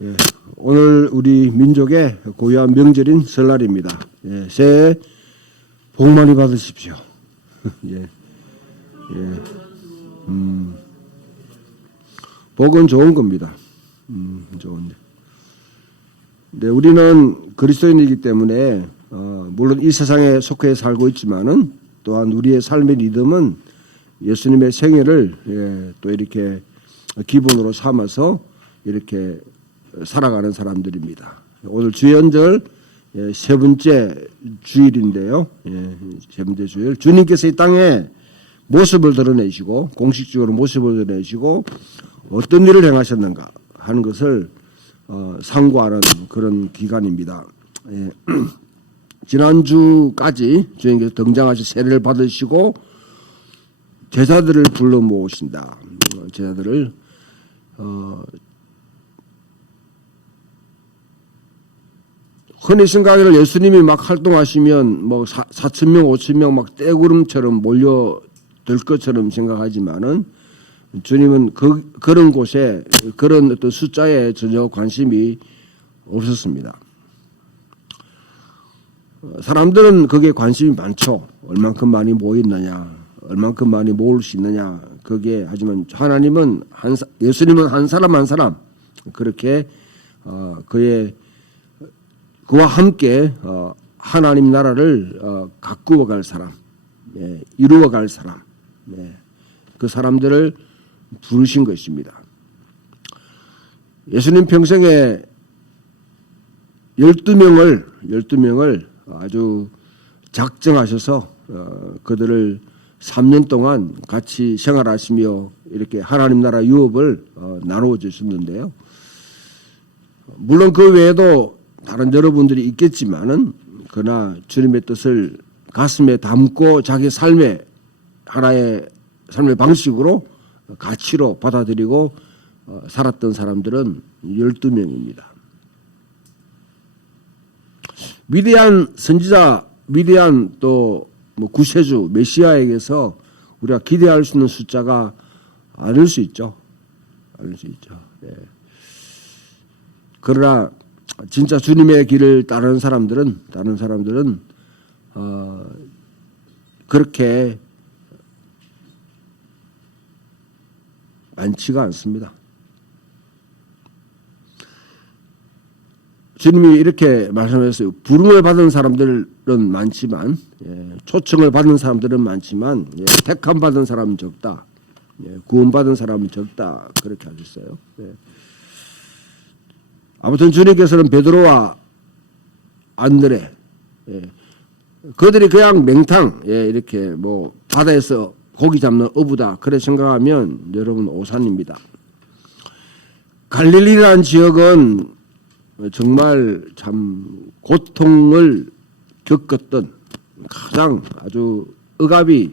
예, 오늘 우리 민족의 고유한 명절인 설날입니다. 예, 새해 복 많이 받으십시오. 예, 예, 복은 좋은 겁니다. 좋은데. 네, 우리는 그리스도인이기 때문에 물론 이 세상에 속해 살고 있지만은 또한 우리의 삶의 리듬은 예수님의 생애를 또 이렇게 기본으로 삼아서 이렇게 살아가는 사람들입니다. 오늘 주연절 세 번째 주일인데요. 세 번째 주일. 주님께서 이 땅에 모습을 드러내시고 공식적으로 모습을 드러내시고 어떤 일을 행하셨는가 하는 것을 상고하는 그런 기간입니다. 지난주까지 주님께서 등장하시 세례를 받으시고 제자들을 불러 모으신다. 제자들을 흔히 생각하기를 예수님이 막 활동하시면 뭐 4,000명, 5,000명 막 떼구름처럼 몰려들 것처럼 생각하지만은 주님은 그런 곳에 그런 어떤 숫자에 전혀 관심이 없었습니다. 사람들은 거기에 관심이 많죠. 얼만큼 많이 모였느냐, 얼만큼 많이 모을 수 있느냐. 그게 하지만 하나님은 예수님은 한 사람 한 사람 그렇게 그와 함께 하나님 나라를 가꾸어갈 사람, 이루어갈 사람, 그 사람들을 부르신 것입니다. 예수님 평생에 12명을 아주 작정하셔서 그들을 3년 동안 같이 생활하시며 이렇게 하나님 나라 유업을 나누어 주셨는데요. 물론 그 외에도 다른 여러분들이 있겠지만은 그러나 주님의 뜻을 가슴에 담고 자기 삶의 하나의 삶의 방식으로 가치로 받아들이고 살았던 사람들은 12명입니다. 위대한 선지자, 위대한 또 뭐 구세주, 메시아에게서 우리가 기대할 수 있는 숫자가 아닐 수 있죠. 아닐 수 있죠. 예. 그러나 진짜 주님의 길을 따르는 사람들은 그렇게 많지가 않습니다. 주님이 이렇게 말씀하셨어요. 부름을 받은 사람들은 많지만, 초청을 받은 사람들은 많지만, 택함 받은 사람은 적다. 구원 받은 사람은 적다. 그렇게 하셨어요. 아무튼 주님께서는 베드로와 안드레, 그들이 그냥 맹탕, 이렇게 뭐 바다에서 고기 잡는 어부다. 그래 생각하면 여러분 오산입니다. 갈릴리라는 지역은 정말 참 고통을 겪었던 가장 아주 억압이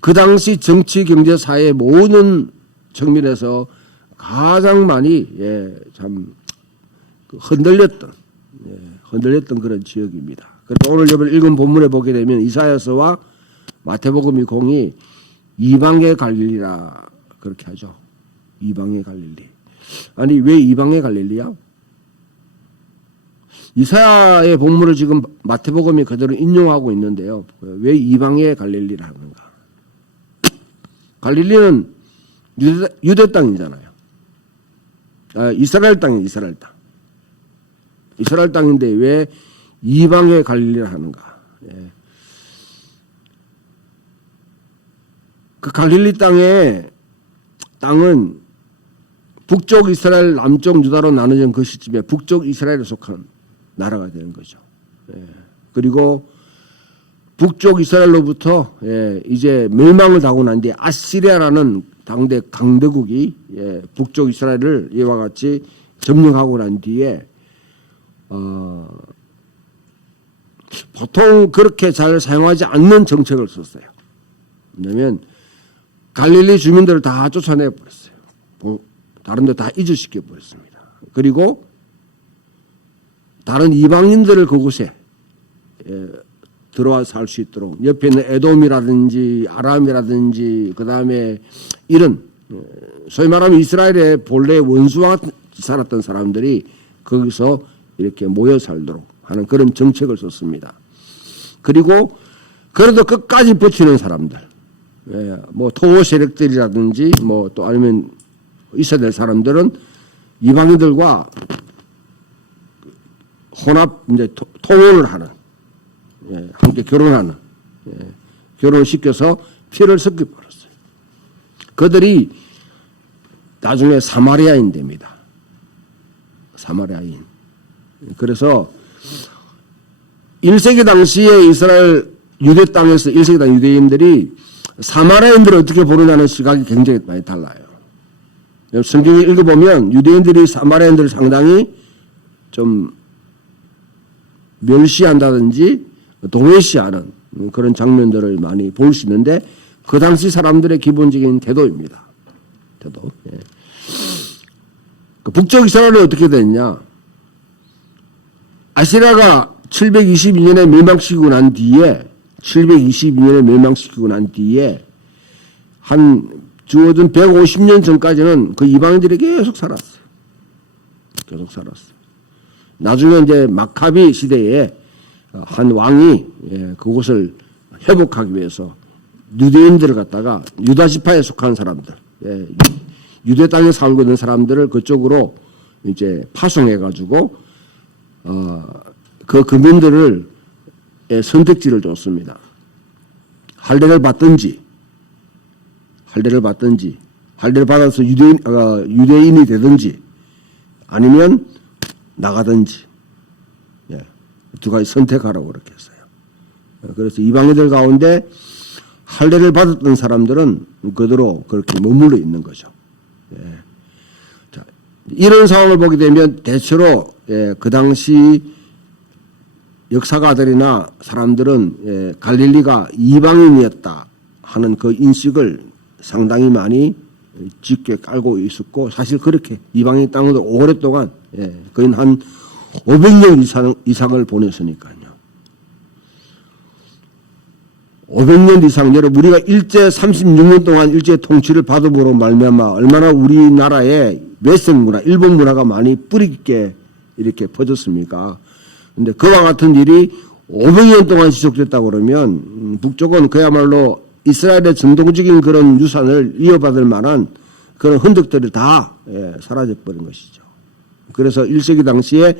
그 당시 정치, 경제, 사회 모든 측면에서 가장 많이 참 흔들렸던 그런 지역입니다. 그래서 오늘 여러분 읽은 본문에 보게 되면 이사야서와 마태복음 20이 이방의 갈릴리라 그렇게 하죠. 이방의 갈릴리. 아니 왜 이방의 갈릴리야? 이사야의 본문을 지금 마태복음이 그대로 인용하고 있는데요. 왜 이방의 갈릴리라 하는가? 갈릴리는 유대 땅이잖아요. 이스라엘 땅이에요. 이스라엘 땅. 이스라엘 땅인데 왜 이방의 갈릴리라 하는가? 그 갈릴리 땅은 북쪽 이스라엘, 남쪽 유다로 나눠진 그 시점에 북쪽 이스라엘에 속한 나라가 되는 거죠. 그리고 북쪽 이스라엘로부터 이제 멸망을 당하고 난 뒤에 아시리아라는 당대 강대국이 북쪽 이스라엘을 이와 같이 점령하고 난 뒤에 보통 그렇게 잘 사용하지 않는 정책을 썼어요. 왜냐하면 갈릴리 주민들을 다 쫓아내버렸어요. 다른 데 다 이주시켜 버렸습니다. 그리고 다른 이방인들을 그곳에 들어와 살 수 있도록 옆에 있는 에돔이라든지 아람이라든지 그 다음에 이런 소위 말하면 이스라엘의 본래 원수와 같이 살았던 사람들이 거기서 이렇게 모여 살도록 하는 그런 정책을 썼습니다. 그리고 그래도 끝까지 버티는 사람들, 뭐 토호 세력들이라든지 뭐 또 아니면 있어야 될 사람들은 이방인들과 혼합 이제 통혼을 하는, 함께 결혼하는, 결혼을 시켜서 피를 섞여 버렸어요. 그들이 나중에 사마리아인 됩니다. 사마리아인. 그래서 1세기 당시에 이스라엘 유대 땅에서 1세기 당 유대인들이 사마리아인들을 어떻게 보느냐는 시각이 굉장히 많이 달라요. 성경을 읽어보면 유대인들이 사마리아인들을 상당히 좀 멸시한다든지 동일시하는 그런 장면들을 많이 볼 수 있는데 그 당시 사람들의 기본적인 태도입니다. 태도. 그 북쪽 이스라엘은 어떻게 됐냐? 아시리아가 722년에 멸망시키고 난 뒤에 한 주어진 150년 전까지는 그 이방인들이 계속 살았어요. 나중에 이제 마카비 시대에 한 왕이 그곳을 회복하기 위해서 유대인들을 갖다가 유다 지파에 속한 사람들, 유대 땅에 살고 있는 사람들을 그쪽으로 이제 파송해가지고 그 그민들을 선택지를 줬습니다. 할례를 받든지 할례를 받아서 유대인이 되든지 아니면 나가든지 두 가지 선택하라고 그렇게 했어요. 그래서 이방인들 가운데 할례를 받았던 사람들은 그대로 그렇게 머물러 있는 거죠. 자, 이런 상황을 보게 되면 대체로 그 당시 역사가들이나 사람들은 갈릴리가 이방인이었다 하는 그 인식을 상당히 많이 짙게 깔고 있었고 사실 그렇게 이방인 땅으로 오랫동안 거의 한 500년 이상을 보냈으니까요. 500년 이상 여러분 우리가 일제 36년 동안 일제 통치를 받음으로 말미암아 얼마나 우리나라에 외색 문화, 일본 문화가 많이 뿌리 깊게 이렇게 퍼졌습니까? 근데 그와 같은 일이 500년 동안 지속됐다고 그러면 북쪽은 그야말로 이스라엘의 전통적인 그런 유산을 이어받을 만한 그런 흔적들이 다 사라져버린 것이죠. 그래서 1세기 당시에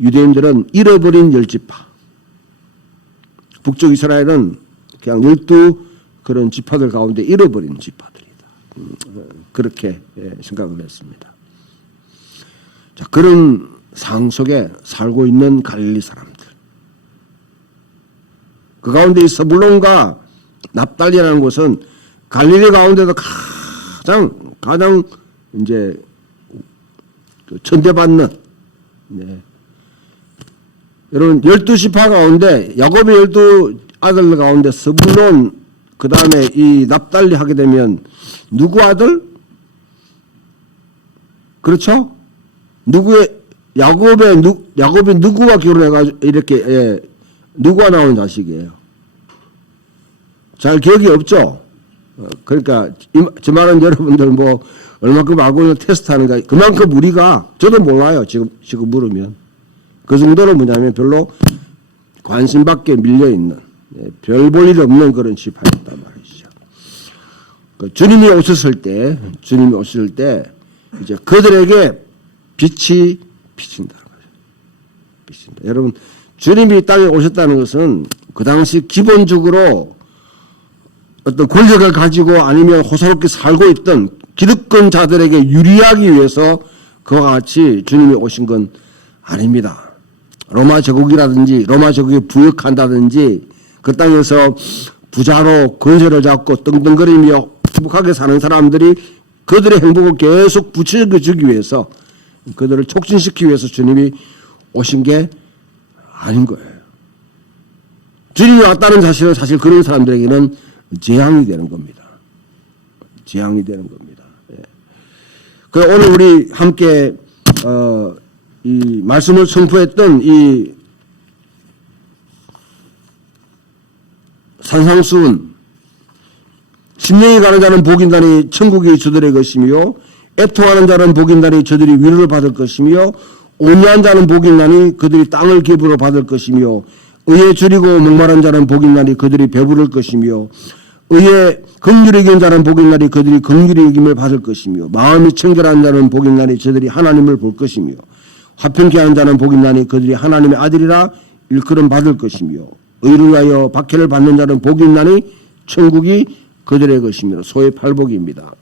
유대인들은 잃어버린 10지파, 북쪽 이스라엘은 그냥 12 그런 지파들 가운데 잃어버린 지파들이다. 그렇게 생각을 했습니다. 자, 그런 상황 속에 살고 있는 갈릴리 사람들. 그 가운데 이 서불론과 납달리라는 곳은 갈릴리 가운데도 가장 이제 천대받는, 여러분 12지파 가운데 야곱의 12아들 가운데 서불론 그 다음에 이 납달리 하게 되면 누구 아들? 그렇죠? 야곱이 누구와 결혼해가지고 이렇게 누구가 나오는 자식이에요? 잘 기억이 없죠? 그러니까 저 말은 여러분들 뭐 얼마큼 알고 있는 테스트하는가 그만큼 우리가 저도 몰라요. 지금 물으면 그 정도로 뭐냐면 별로 관심 밖에 밀려 있는 별 볼 일 없는 그런 지파였단 말이죠. 주님이 오셨을 때 이제 그들에게 빛이 비친다는 거죠. 비친다. 여러분 주님이 이 땅에 오셨다는 것은 그 당시 기본적으로 어떤 권력을 가지고 아니면 호사롭게 살고 있던 기득권자들에게 유리하기 위해서 그와 같이 주님이 오신 건 아닙니다. 로마 제국이라든지 로마 제국에 부역한다든지 그 땅에서 부자로 건설을 잡고 떵떵거리며 행복하게 사는 사람들이 그들의 행복을 계속 부추겨주기 위해서 그들을 촉진시키기 위해서 주님이 오신 게 아닌 거예요. 주님이 왔다는 사실은 사실 그런 사람들에게는 재앙이 되는 겁니다. 재앙이 되는 겁니다. 그래서 오늘 우리 함께 이 말씀을 선포했던 이 산상수훈 심령이 가는 자는 복인다니 천국이 저들의 것이며 애통하는 자는 복인다니 저들이 위로를 받을 것이며 온유한 자는 복인다니 그들이 땅을 기업으로 받을 것이며 의에 줄이고 목마른 자는 복인다니 그들이 배부를 것이며 의에 긍휼히 여긴 자는 복인다니 그들이 긍휼히 여김을 받을 것이며 마음이 청결한 자는 복인다니 저들이 하나님을 볼 것이며 화평케 하는 자는 복인다니 그들이 하나님의 아들이라 일컬음 받을 것이며 의를 위하여 박해를 받는 자는 복인다니 천국이 그들의 것이며 소의 팔복입니다.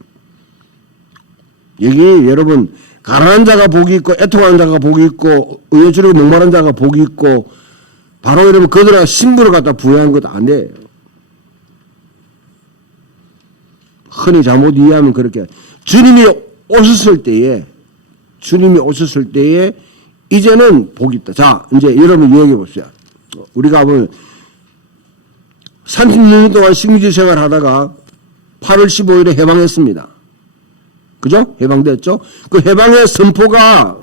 여기 여러분 가난한 자가 복이 있고 애통하는 자가 복이 있고 의에 줄이고 목마른 자가 복이 있고 바로 여러분 그들의 신분을 갖다 부여한 것 아니에요. 흔히 잘못 이해하면 그렇게 주님이 오셨을 때에 이제는 복이 있다. 자, 이제 여러분 이야기해 봅시다. 우리가 보면 36년 동안 식민지 생활을 하다가 8월 15일에 해방했습니다. 그죠? 해방됐죠? 그 해방의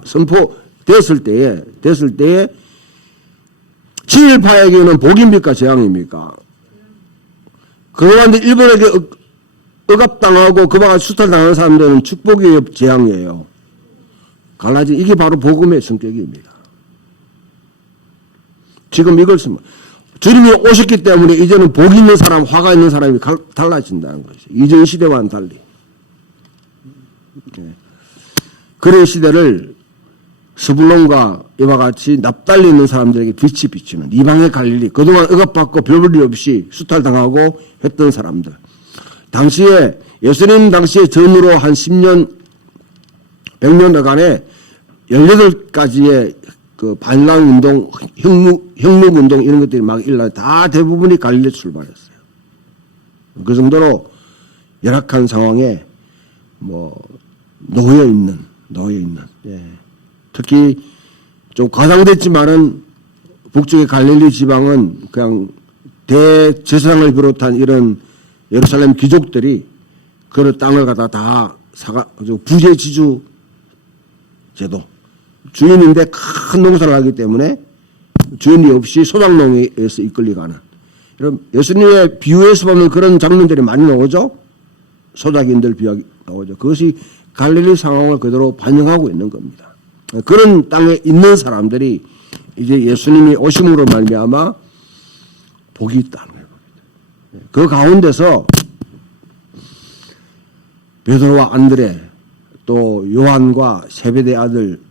선포됐을 때에 친일파에게는 복입니까? 재앙입니까? 그동안 일본에게 억압당하고 그방을 수탈당하는 사람들은 축복이에요? 재앙이에요? 갈라진 이게 바로 복음의 성격입니다. 지금 이걸 쓰면 주님이 오셨기 때문에 이제는 복 있는 사람, 화가 있는 사람이 달라진다는 것이죠. 이전 시대와는 달리. 그런 시대를 스불론과 이와 같이 납달리 있는 사람들에게 빛이 비치는 이방의 갈릴리, 그동안 억압받고 별볼일 없이 수탈당하고 했던 사람들. 당시에 예수님 당시에 전으로 한 10년, 100년여간에 18가지의 그 반란운동, 혁명운동 이런 것들이 막 일어나 다 대부분이 갈릴리 출발했어요. 그 정도로 열악한 상황에 놓여 있는. 예. 특히 좀 과장됐지만은 북쪽의 갈릴리 지방은 그냥 대제사장을 비롯한 이런 예루살렘 귀족들이 그 땅을 갖다 다 부재지주 제도. 주인인데 큰 농사를 하기 때문에 주인이 없이 소작농에서 이끌려가는. 이런 예수님의 비유에서 보면 그런 장면들이 많이 나오죠. 소작인들 비유가 나오죠. 그것이 갈릴리 상황을 그대로 반영하고 있는 겁니다. 그런 땅에 있는 사람들이 이제 예수님이 오심으로 말미암아 복이 있다는 거예요. 그 가운데서 베드로와 안드레 또 요한과 세베대 아들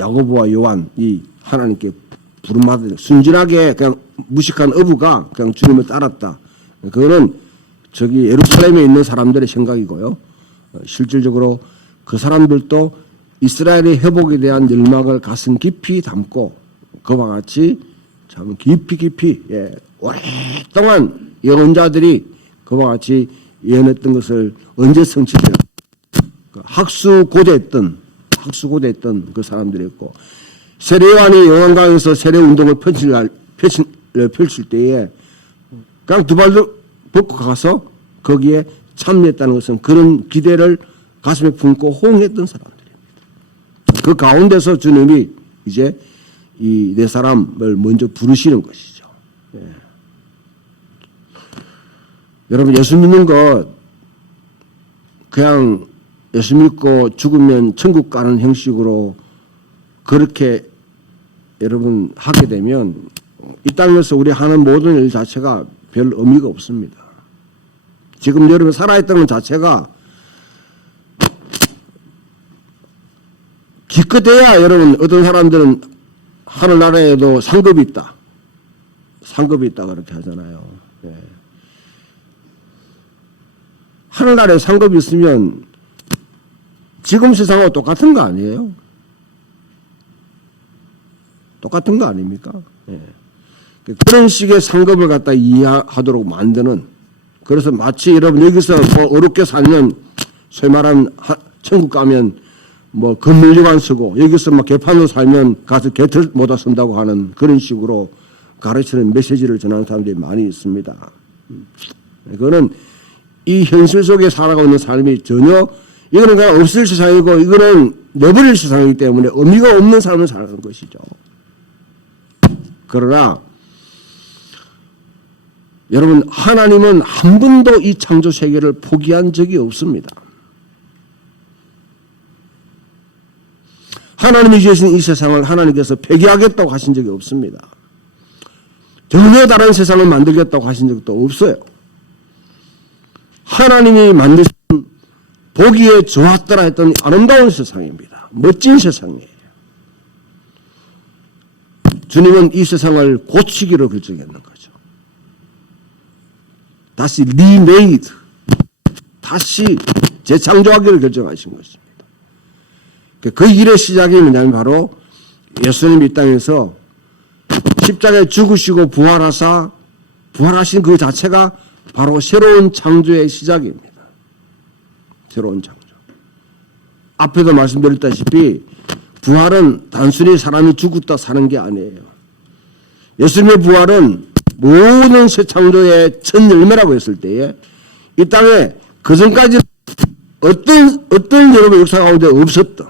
야고보와 요한이 하나님께 부름받은 순진하게 그냥 무식한 어부가 그냥 주님을 따랐다. 그거는 저기 예루살렘에 있는 사람들의 생각이고요. 실질적으로 그 사람들도 이스라엘의 회복에 대한 열망을 가슴 깊이 담고 그와 같이 참 깊이 오랫동안 예언자들이 그와 같이 예언했던 것을 언제 성취되나 학수고대했던 그 사람들이었고 세례요한이 요한강에서 세례운동을 펼칠 때에 그냥 두 발도 벗고 가서 거기에 참여했다는 것은 그런 기대를 가슴에 품고 호응했던 사람들입니다. 그 가운데서 주님이 이제 이 네 사람을 먼저 부르시는 것이죠. 예. 여러분 예수 믿는 것 그냥 예수 믿고 죽으면 천국 가는 형식으로 그렇게 여러분 하게 되면 이 땅에서 우리 하는 모든 일 자체가 별 의미가 없습니다. 지금 여러분 살아있다는 것 자체가 기껏해야 여러분 어떤 사람들은 하늘나라에도 상급이 있다. 그렇게 하잖아요. 예. 하늘나라에 상급이 있으면 지금 세상하고 똑같은 거 아니에요? 똑같은 거 아닙니까? 예. 그런 식의 상급을 갖다 이해하도록 만드는 그래서 마치 여러분 여기서 어렵게 살면 소위 말하는 천국 가면 건물료만 쓰고 여기서 개판으로 살면 가서 개털 못다 쓴다고 하는 그런 식으로 가르치는 메시지를 전하는 사람들이 많이 있습니다. 그거는 이 현실 속에 살아가고 있는 삶이 전혀 이거는 그냥 없을 세상이고 이거는 내버릴 세상이기 때문에 의미가 없는 삶을 살아가는 것이죠. 그러나 여러분, 하나님은 한 번도 이 창조 세계를 포기한 적이 없습니다. 하나님이 주신 이 세상을 하나님께서 폐기하겠다고 하신 적이 없습니다. 전혀 다른 세상을 만들겠다고 하신 적도 없어요. 하나님이 만드신 보기에 좋았더라 했던 아름다운 세상입니다. 멋진 세상이에요. 주님은 이 세상을 고치기로 결정했는 거죠. 다시 리메이드, 다시 재창조하기를 결정하신 것입니다. 그 일의 시작이 뭐냐면 바로 예수님이 이 땅에서 십자가에 죽으시고 부활하신 그 자체가 바로 새로운 창조의 시작입니다. 새로운 창조. 앞에도 말씀드렸다시피 부활은 단순히 사람이 죽었다 사는 게 아니에요. 예수님의 부활은 모든 새 창조의 첫 열매라고 했을 때에 이 땅에 그전까지 어떤 여러분 역사 가운데 없었던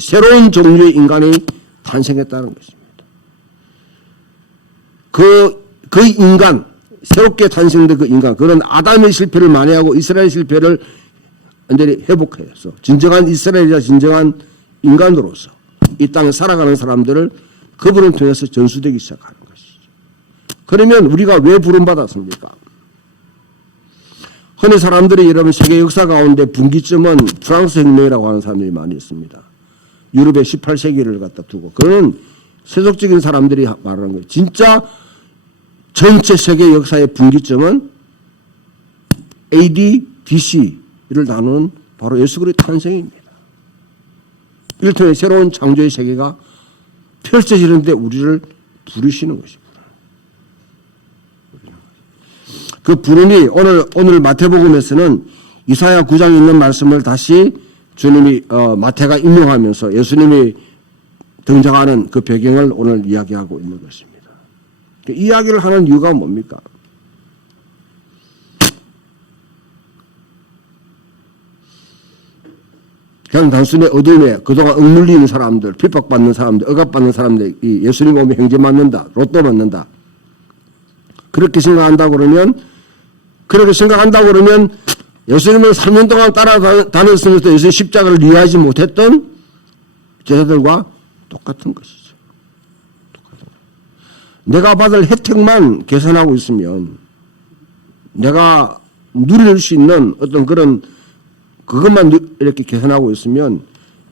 새로운 종류의 인간이 탄생했다는 것입니다. 그 인간, 새롭게 탄생된 그 인간, 그런 아담의 실패를 만회하고 이스라엘 실패를 완전히 회복해서 진정한 이스라엘이자 진정한 인간으로서 이 땅에 살아가는 사람들을 그분을 통해서 전수되기 시작하는 것이죠. 그러면 우리가 왜 부름받았습니까? 흔히 사람들이 여러분 세계 역사 가운데 분기점은 프랑스 혁명이라고 하는 사람들이 많이 있습니다. 유럽의 18세기를 갖다 두고 그는 세속적인 사람들이 말하는 거예요. 진짜 전체 세계 역사의 분기점은 AD, BC를 나누는 바로 예수 그리스도의 탄생입니다. 이를 통해 새로운 창조의 세계가 펼쳐지는데 우리를 부르시는 것입니다. 그 부름이 오늘 마태복음에서는 이사야 9장에 있는 말씀을 다시 주님이 마태가 인용하면서 예수님이 등장하는 그 배경을 오늘 이야기하고 있는 것입니다. 그 이야기를 하는 이유가 뭡니까? 그냥 단순히 어둠에 그동안 억눌리는 사람들, 핍박받는 사람들, 억압받는 사람들, 이 예수님 오면 행제 맞는다, 로또 맞는다. 그렇게 생각한다고 그러면 예수님을 3년 동안 따라다녔으면서 예수님 십자가를 이해하지 못했던 제자들과 똑같은 것이죠. 내가 받을 혜택만 계산하고 있으면, 내가 누릴 수 있는 어떤 그것만 이렇게 계산하고 있으면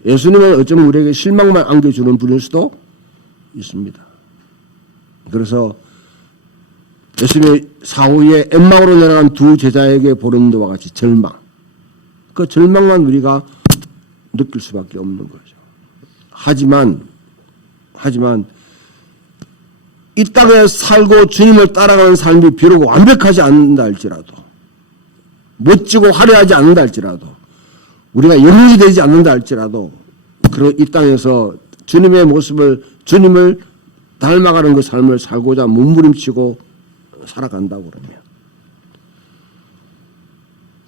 예수님은 어쩌면 우리에게 실망만 안겨주는 분일 수도 있습니다. 그래서 예수님이 사후에 엠마오로 내려간 두 제자에게 보는 것과 같이 절망. 그 절망만 우리가 느낄 수밖에 없는 거죠. 하지만 이 땅에 살고 주님을 따라가는 삶이 비록 완벽하지 않는다 할지라도, 멋지고 화려하지 않는다 할지라도, 우리가 영웅이 되지 않는다 할지라도, 이 땅에서 주님의 모습을, 주님을 닮아가는 그 삶을 살고자 몸부림치고 살아간다고 그러면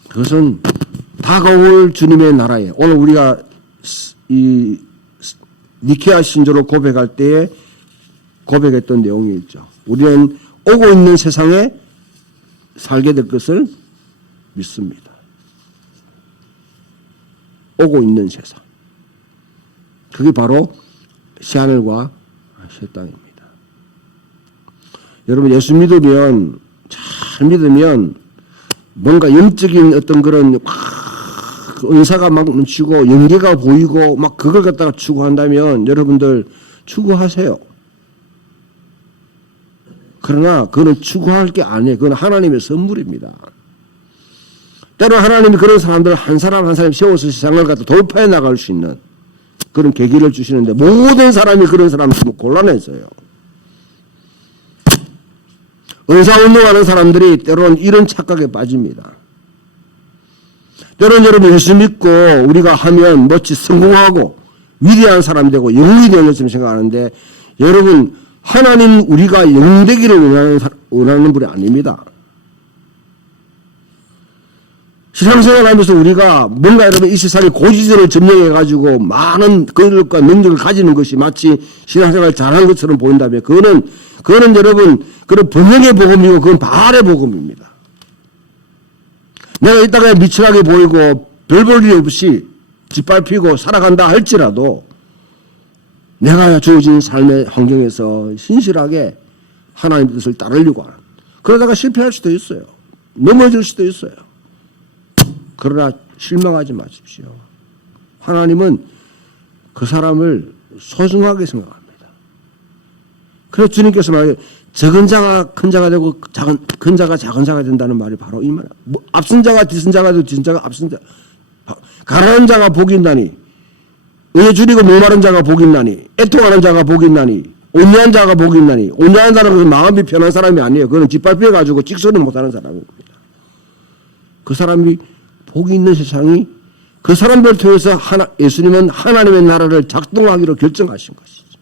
그것은 다가올 주님의 나라에, 오늘 우리가 이 니케아 신조를 고백할 때에 고백했던 내용이 있죠. 우리는 오고 있는 세상에 살게 될 것을 믿습니다. 오고 있는 세상. 그게 바로 새하늘과 새 땅입니다. 여러분, 예수 믿으면, 잘 믿으면 뭔가 영적인 어떤 그런 은사가 막 넘치고 연계가 보이고 막 그걸 갖다가 추구한다면 여러분들 추구하세요. 그러나 그거는 추구할 게 아니에요. 그건 하나님의 선물입니다. 때로 하나님이 그런 사람들 한 사람 한 사람 세워서 세상을 갖다 돌파해 나갈 수 있는 그런 계기를 주시는데, 모든 사람이 그런 사람을 곤란해져요. 은사운동하는 사람들이 때로는 이런 착각에 빠집니다. 때로는 여러분 예수 믿고 우리가 하면 멋지 성공하고 위대한 사람이 되고 영웅이 되는 것처럼 생각하는데, 여러분 하나님 우리가 영웅 되기를 원하는 분이 아닙니다. 신앙생활 하면서 우리가 뭔가 여러분 이 세상에 고지전을 점령해가지고 많은 권력과 능력을 가지는 것이 마치 신앙생활 잘하는 것처럼 보인다면, 그거는 그거는 여러분, 그런 번영의 복음이고, 그건 바알의 복음입니다. 내가 이따가 미천하게 보이고, 별 볼 일 없이 짓밟히고 살아간다 할지라도, 내가 주어진 삶의 환경에서 신실하게 하나님 뜻을 따르려고 하는. 그러다가 실패할 수도 있어요. 넘어질 수도 있어요. 그러나 실망하지 마십시오. 하나님은 그 사람을 소중하게 생각합니다. 그래서 주님께서 말해요. 적은 자가 큰 자가 되고 큰 자가 작은 자가 된다는 말이 바로 이 말이야. 앞선 자가 뒤선 자가 되고 뒤선 자가 앞선 자. 가난한 자가 복이 있나니, 의에 줄이고 목마른 자가 복이 있나니, 애통하는 자가 복이 있나니, 온유한 자가 복이 있나니. 온유한 사람은 마음이 편한 사람이 아니에요. 그건 짓밟혀가지고 찍소리 못하는 사람입니다. 그 사람이 복이 있는 세상이, 그 사람들 통해서 예수님은 하나님의 나라를 작동하기로 결정하신 것이죠.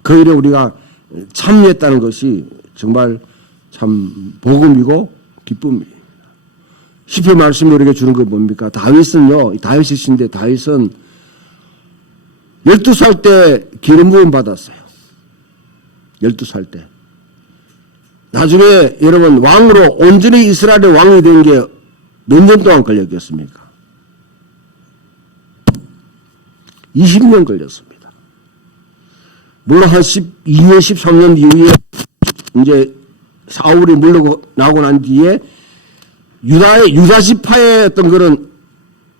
그 일에 우리가 참여했다는 것이 정말 참 복음이고 기쁨입니다. 시편 말씀이 우리에게 주는 게 뭡니까? 다윗은요, 다윗이신데 다윗은 12살 때 기름 부음 받았어요. 12살 때. 나중에 여러분 왕으로 온전히 이스라엘의 왕이 된 게 몇 년 동안 걸렸겠습니까? 20년 걸렸습니다. 물론 한 12년, 13년 이후에 이제 사울이 물러나고 난 뒤에 유다 지파의 어떤 그런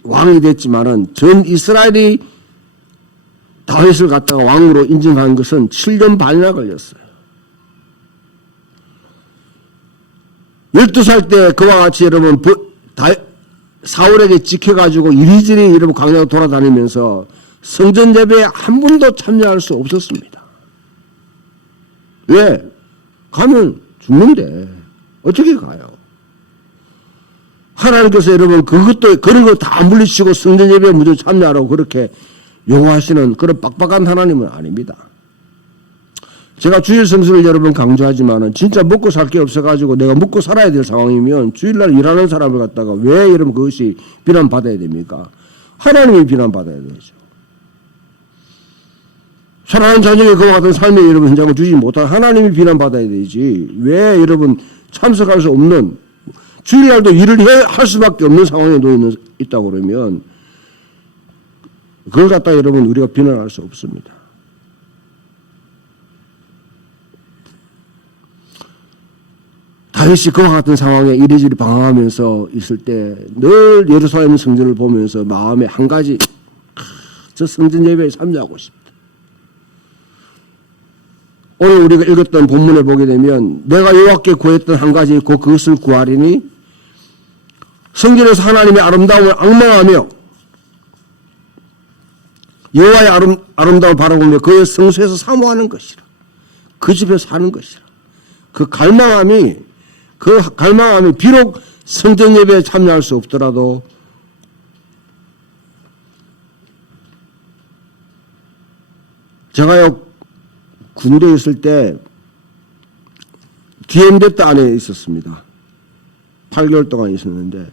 왕이 됐지만은 전 이스라엘이 다윗을 갖다가 왕으로 인정한 것은 7년 반이나 걸렸어요. 12살 때 그와 같이 여러분 사울에게 찍혀가지고 이리저리 여러분 광야로 돌아다니면서 성전 예배에 한 번도 참여할 수 없었습니다. 왜? 가면 죽는데 어떻게 가요? 하나님께서 여러분 그런 거 다 물리치고 성전 예배에 무조건 참여하라고 그렇게 요구하시는 그런 빡빡한 하나님은 아닙니다. 제가 주일 성수를 여러 번 강조하지만은 진짜 먹고 살 게 없어가지고 내가 먹고 살아야 될 상황이면 주일날 일하는 사람을 갖다가 왜 여러분 그것이 비난받아야 됩니까? 하나님이 비난받아야 되죠. 사랑하는 자녀에게 그와 같은 삶의 여러분 현장을 주지 못한 하나님이 비난받아야 되지. 왜 여러분 참석할 수 없는 주일날도 일을 할 수밖에 없는 상황에 있다고 그러면 그걸 갖다가 여러분 우리가 비난할 수 없습니다. 다윗이 그와 같은 상황에 이리저리 방황하면서 있을 때 늘 예루살렘 성전을 보면서 마음에 한 가지, 저 성전 예배에 참여하고 싶다. 오늘 우리가 읽었던 본문에 보게 되면 내가 여호와께 구했던 한 가지 있고 그것을 구하리니 성전에서 하나님의 아름다움을 앙망하며 여호와의 아름다움을 바라보며 그의 성소에서 사모하는 것이라. 그 집에 사는 것이라. 그 갈망함이 비록 성전 예배에 참여할 수 없더라도 제가요 군대에 있을 때 DMZ 안에 있었습니다. 8개월 동안 있었는데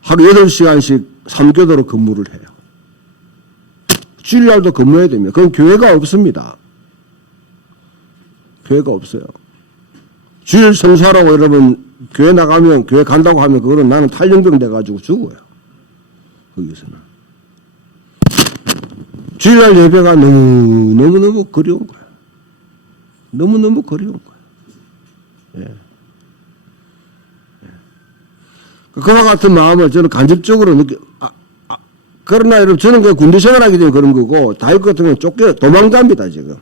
하루 8시간씩 3교도로 근무를 해요. 주일날도 근무해야 됩니다. 그건 교회가 없습니다. 교회가 없어요. 주일 성수하라고 여러분 교회 나가면 교회 간다고 하면 그거는 나는 탈영병 돼가지고 죽어요. 거기서는. 주일날 예배가 너무너무 그리운 거야. 너무너무 그리운 거야. 예. 그와 같은 마음을 저는 간접적으로 그러나 여러분 저는 그냥 군대 생활하기 때문에 그런 거고 다윗 같은 경우는 도망갑니다 지금.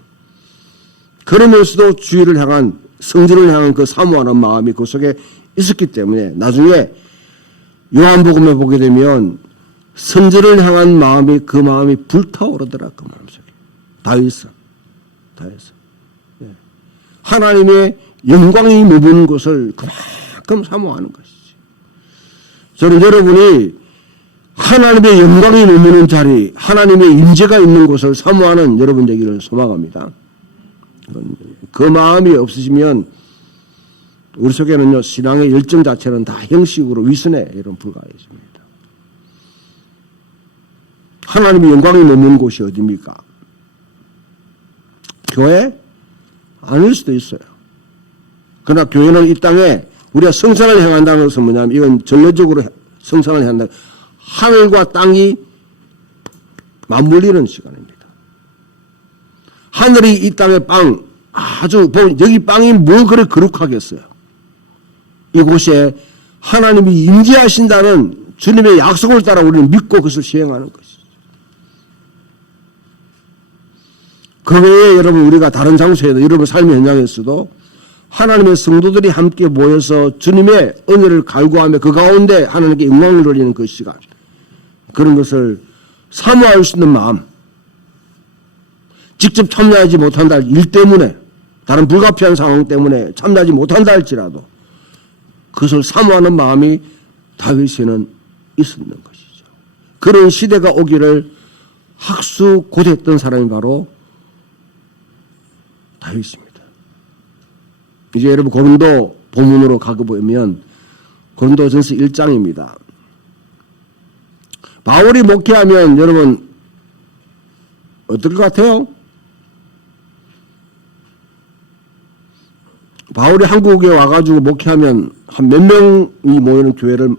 그러면서도 주의를 향한 성전을 향한 그 사모하는 마음이 그 속에 있었기 때문에 나중에 요한복음에 보게 되면 성전을 향한 마음이 그 마음이 불타오르더라 그 마음속에. 다윗은. 예. 하나님의 영광이 머무는 곳을 그만큼 사모하는 것이지. 저는 여러분이 하나님의 영광이 머무는 자리, 하나님의 임재가 있는 곳을 사모하는 여러분 되기를 소망합니다. 그 마음이 없으시면 우리 속에는요 신앙의 열정 자체는 다 형식으로 위선에 이런 불과해집니다. 하나님의 영광이 머무는 곳이 어디입니까? 교회? 아닐 수도 있어요. 그러나 교회는 이 땅에 우리가 성산을 행한다는 것은 뭐냐면 이건 전례적으로 성산을 행한다. 하늘과 땅이 맞물리는 시간입니다. 하늘이 이 땅의 빵, 아주, 여기 빵이 뭘 그렇게 거룩하겠어요. 이곳에 하나님이 임재하신다는 주님의 약속을 따라 우리는 믿고 그것을 시행하는 것이죠. 그 외에 여러분 우리가 다른 장소에도 여러분 삶의 현장에서도 하나님의 성도들이 함께 모여서 주님의 은혜를 갈구하며 그 가운데 하나님께 영광을 돌리는 그 시간, 그런 것을 사모할 수 있는 마음, 직접 참여하지 못한다 일 때문에 다른 불가피한 상황 때문에 참여하지 못한다 할지라도 그것을 사모하는 마음이 다윗에는 있었는 것이죠. 그런 시대가 오기를 학수고대했던 사람이 바로 다윗입니다. 이제 여러분 고린도 본문으로 가고 보면 고린도전서 1장입니다. 바울이 목회하면 여러분 어떨 것 같아요? 바울이 한국에 와가지고 목회하면 한 몇 명이 모이는 교회를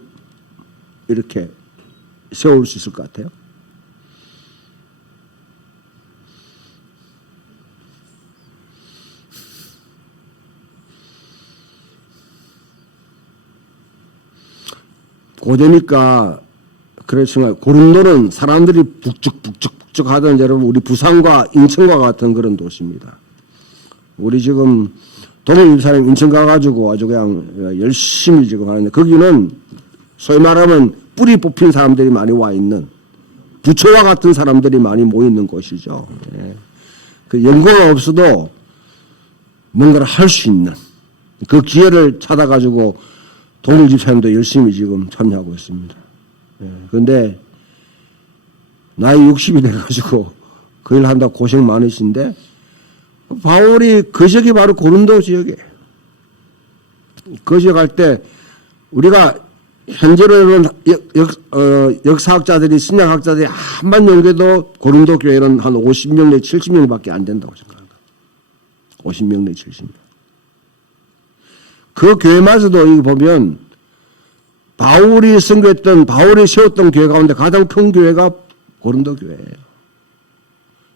이렇게 세울 수 있을 것 같아요? 고대니까 그렇지만 고린도는 사람들이 북적북적 하던 여러분 우리 부산과 인천과 같은 그런 도시입니다. 우리 지금 동일 사람 인천 가가지고 아주 그냥 열심히 지금 하는데 거기는 소위 말하면 뿌리 뽑힌 사람들이 많이 와 있는 부처와 같은 사람들이 많이 모여 있는 곳이죠. 예. 그 연고가 없어도 뭔가를 할 수 있는 그 기회를 찾아가지고 동일 집사님도 열심히 지금 참여하고 있습니다. 그런데 나이 60이 돼가지고 그 일 한다고 고생 많으신데 바울이 그 지역이 바로 고린도 지역이에요. 그 지역 할 때 우리가 현재로는 역사학자들이 신약학자들이 한만 연계도 고린도 교회는 한 50명 내 70명밖에 안 된다고 생각합니다. 50명 내 70명. 그 교회마저도 여기 보면 바울이 선교했던 바울이 세웠던 교회 가운데 가장 큰 교회가 고린도 교회예요.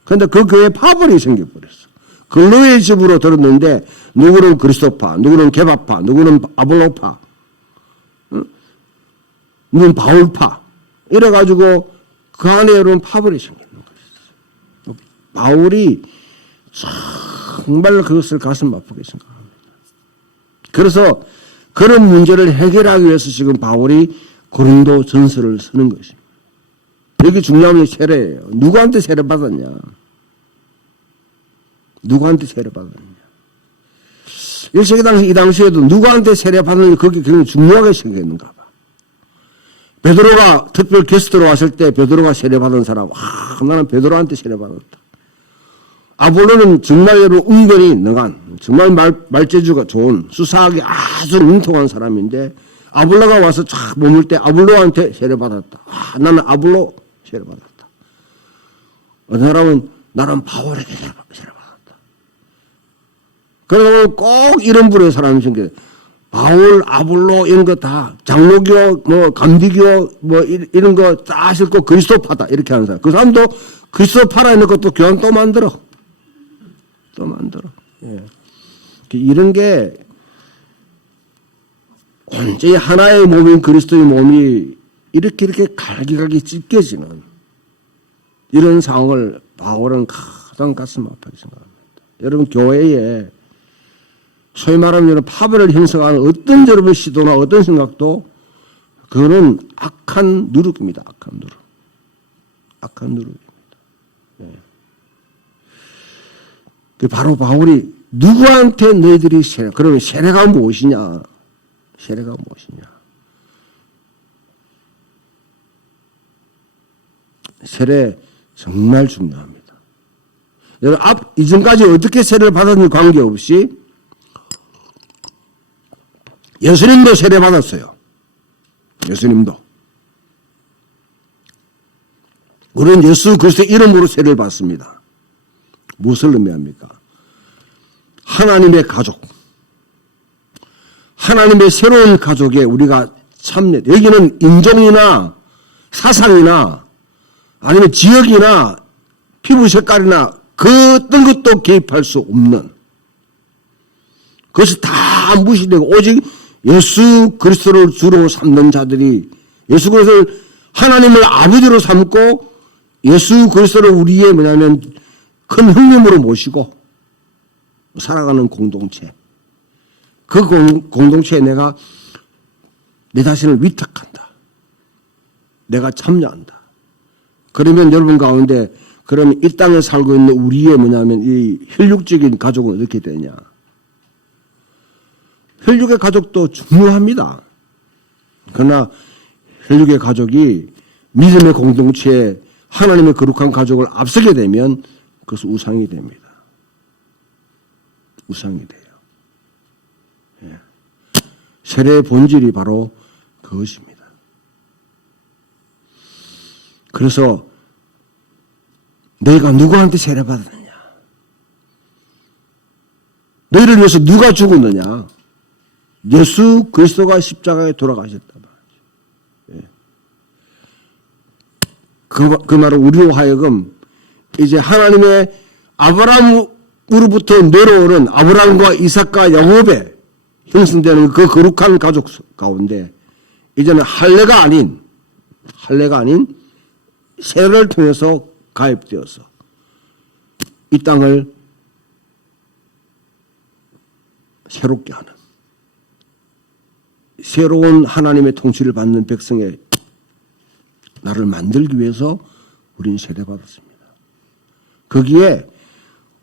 그런데 그 교회에 파벌이 생겨버렸어. 근로의 집으로 들었는데 누구는 그리스도파, 누구는 게바파, 누구는 아볼로파, 누구는 바울파 이래가지고 그 안에 여러분 파벌이 생기는 거예요. 바울이 정말 그것을 가슴 아프게 생각합니다. 그래서 그런 문제를 해결하기 위해서 지금 바울이 고린도 전서를 쓰는 것입니다. 여기 중요한 게 세례예요. 누구한테 세례 받았냐? 누구한테 세례 받았냐? 1세기 당시 이 당시에도 누구한테 세례 받았는지 그게 굉장히 중요하게 생겼는가 봐. 베드로가 특별 게스트로 왔을 때 베드로가 세례 받은 사람, 나는 베드로한테 세례 받았다. 아볼로는 정말 여러분 은근히 능한 정말 말재주가 좋은 수사하기 아주 능통한 사람인데 아볼로가 와서 쫙 머물 때 아볼로한테 세례받았다. 나는 아볼로 세례받았다. 어떤 사람은 나는 바울에게 세례받았다. 그러면 꼭 이런 분의 사람이 생겨요. 바울, 아볼로 이런 거 다 장로교, 뭐 감리교 뭐 이런 거 다 싣고 그리스도파다 이렇게 하는 사람. 그 사람도 그리스도파라 있는 것도 교환 또 만들어. 예. 이런 게 완전히 하나의 몸인 그리스도의 몸이 이렇게 갈기갈기 찢겨지는 이런 상황을 바울은 가장 가슴 아프게 생각합니다. 여러분 교회에 소위 말하면 여러분 파벌을 형성하는 어떤 여러분 시도나 어떤 생각도 그거는 악한 누룩입니다. 악한 누룩입니다. 예. 바로 바울이 누구한테 너희들이 세례, 그러면 세례가 무엇이냐? 세례가 무엇이냐? 세례 정말 중요합니다. 여러분, 이전까지 어떻게 세례를 받았는지 관계없이 예수님도 세례 받았어요. 예수님도. 우리는 예수 그리스도의 이름으로 세례를 받습니다. 무엇을 의미합니까? 하나님의 가족, 하나님의 새로운 가족에 우리가 참여, 여기는 인종이나 사상이나 아니면 지역이나 피부 색깔이나 그 어떤 것도 개입할 수 없는, 그것이 다 무시되고 오직 예수 그리스도를 주로 삼는 자들이, 예수 그리스도를 하나님을 아버지로 삼고 예수 그리스도를 우리의 뭐냐면 큰 형님으로 모시고 살아가는 공동체, 그 공동체에 내가 내 자신을 위탁한다, 내가 참여한다. 그러면 여러분 가운데, 그러면 이 땅에 살고 있는 우리의 뭐냐면 이 혈육적인 가족은 어떻게 되냐. 혈육의 가족도 중요합니다. 그러나 혈육의 가족이 믿음의 공동체에 하나님의 거룩한 가족을 앞서게 되면 그것은 우상이 됩니다. 우상이 돼요. 예. 세례의 본질이 바로 그것입니다. 그래서 너희가 누구한테 세례받았느냐? 너희를 위해서 누가 죽었느냐? 예수 그리스도가 십자가에 돌아가셨다 말이죠. 그 말은 우리로 하여금 이제 하나님의 아브라함으로부터 내려오는 아브라함과 이삭과 야곱에 형성되는 그 거룩한 가족 가운데 이제는 할례가 아닌 세례를 통해서 가입되어서 이 땅을 새롭게 하는, 새로운 하나님의 통치를 받는 백성의 나를 만들기 위해서 우리는 세례받았습니다. 거기에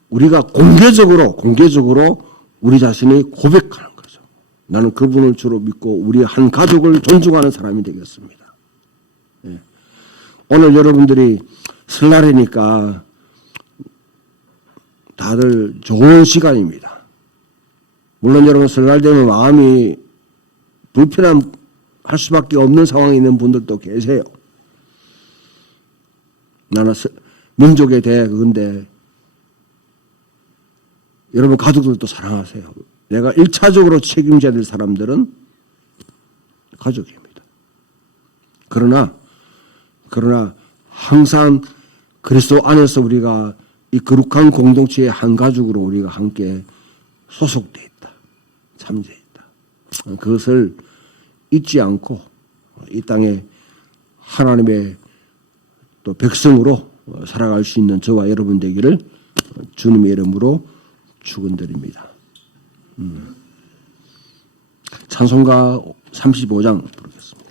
우리가 공개적으로 우리 자신이 고백하는 거죠. 나는 그분을 주로 믿고 우리 한 가족을 존중하는 사람이 되겠습니다. 예. 오늘 여러분들이 설날이니까 다들 좋은 시간입니다. 물론 여러분 설날 되면 마음이 불편할 수밖에 없는 상황에 있는 분들도 계세요. 나는 민족에 대해 그건데 여러분 가족들도 사랑하세요. 내가 1차적으로 책임져야 될 사람들은 가족입니다. 그러나 항상 그리스도 안에서 우리가 이 거룩한 공동체의 한 가족으로 우리가 함께 소속되어 있다. 참여되어 있다. 그것을 잊지 않고 이 땅에 하나님의 또 백성으로 살아갈 수 있는 저와 여러분 되기를 주님의 이름으로 축원드립니다. 찬송가 35장 부르겠습니다.